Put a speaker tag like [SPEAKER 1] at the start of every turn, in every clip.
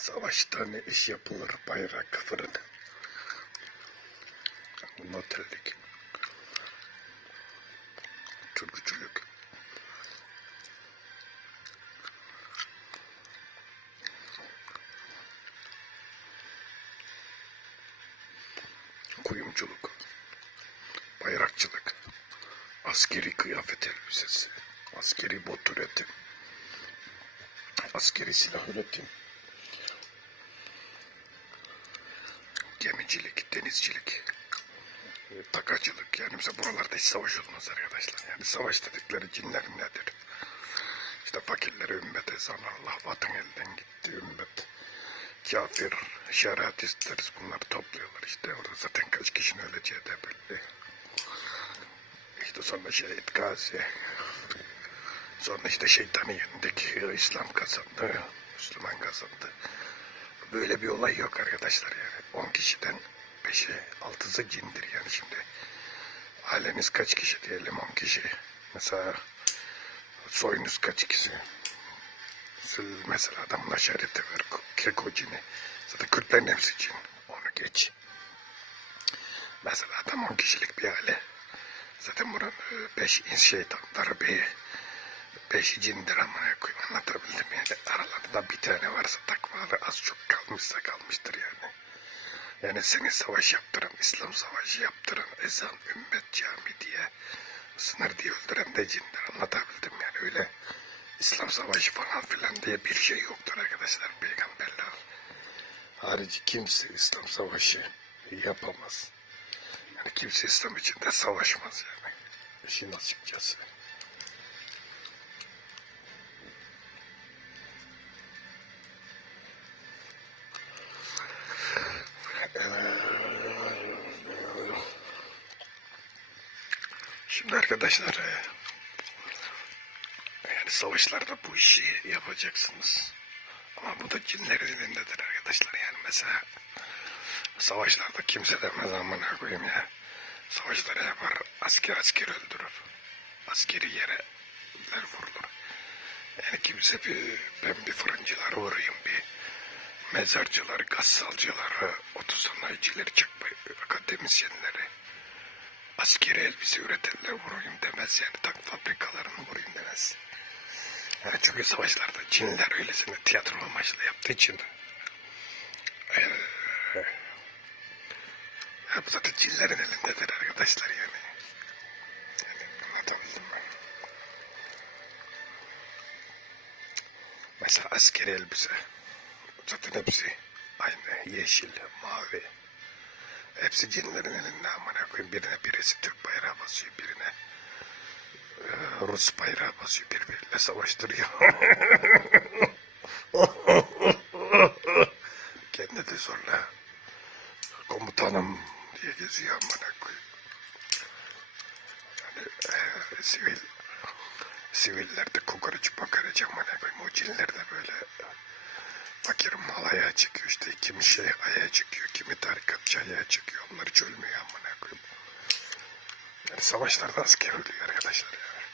[SPEAKER 1] Savaşta ne iş yapılır bayrak fırın. Notellik. Türkücülük. Kuyumculuk. Bayrakçılık. Askeri kıyafet elbisesi. Askeri bot üretim. Askeri silah üretim. Gemicilik, denizcilik, takacılık. Yani mesela buralarda hiç savaş olmaz arkadaşlar. Yani savaş dedikleri cinler nedir? İşte fakirleri ümmet ezan Allah vatan elden gitti ümmet. Kafir, şeriat isteriz bunları topluyorlar işte. Orada zaten kaç kişinin öleceği de belli. İşte sonra şehit gazi. Sonra işte şeytanı yendik. İslam kazandı. Müslüman kazandı. Böyle bir olay yok arkadaşlar yani. 10 kişiden 5'i 6'sı cindir yani şimdi. Aileniz kaç kişi diyelim 10 kişi. Mesela soyunuz kaç kişi? Siz mesela adamın aşireti var. Keko cini. Zaten Kürtlerin hepsi cin. Onu geç. Mesela adam 10 kişilik bir aile. Zaten buranın 5 ins şeytanları bir Beşi cindir amına anlatabildim yani. Aralarında bir tane varsa takvaları az çok kalmışsa kalmıştır yani. Yani seni savaş yaptıran, İslam savaşı yaptıran, ezan, ümmet, cami diye sınır diye öldüren de cindir anlatabildim yani öyle. İslam savaşı falan filan diye bir şey yoktur arkadaşlar peygamberler. Harici kimse İslam savaşı yapamaz. Yani kimse İslam içinde savaşmaz yani. İşin açıkçası. Şimdi arkadaşlar yani savaşlarda bu işi yapacaksınız. Ama bu da cinlerin elindedir arkadaşlar. Yani mesela savaşlarda kimse demez amına koyayım ya. Savaşları yapar. Asker asker öldürür. Askeri yere vurulur. Yani kimse bir, ben bir fırıncıları vurayım bir mezarcıları, gassalcıları, otosanayicileri, çakma akademisyenleri, askeri elbise üretenleri vurayım demez yani. Tank fabrikalarını vurayım demez. Yani çünkü savaşlarda Çinliler öylesine tiyatro amaçlı yaptığı için ee, ya bu zaten Çinlerin elindedir arkadaşlar yani. Yani? Mesela askeri elbise. Zaten hepsi aynı. Yeşil, mavi. Hepsi cinlerin elinde amına koyayım. Birine birisi Türk bayrağı basıyor, birine e, Rus bayrağı basıyor, birbiriyle savaştırıyor. Kendi de sonra komutanım diye geziyor amına koyayım. Yani e, sivil siviller de kokoreç makoreç amına koyayım. O cinler de böyle fakir mal ayağa çıkıyor işte. Kimi şey ayağa çıkıyor, kimi tarikatçı ayağa çıkıyor. Onlar hiç ölmüyor amına koyayım. Yani savaşlarda asker ölüyor arkadaşlar yani.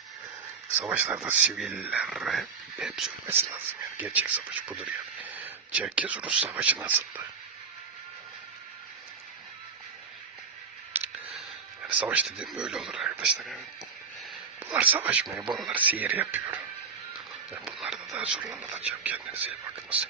[SPEAKER 1] Savaşlarda siviller hep, hepsi ölmesi lazım yani. Gerçek savaş budur yani. Çerkez Rus savaşı nasıldı? Yani savaş dediğim böyle olur arkadaşlar yani. Bunlar savaşmıyor, bunlar sihir yapıyor. Ben bunlarda daha sonra anlatacağım. Kendinize iyi bakınız.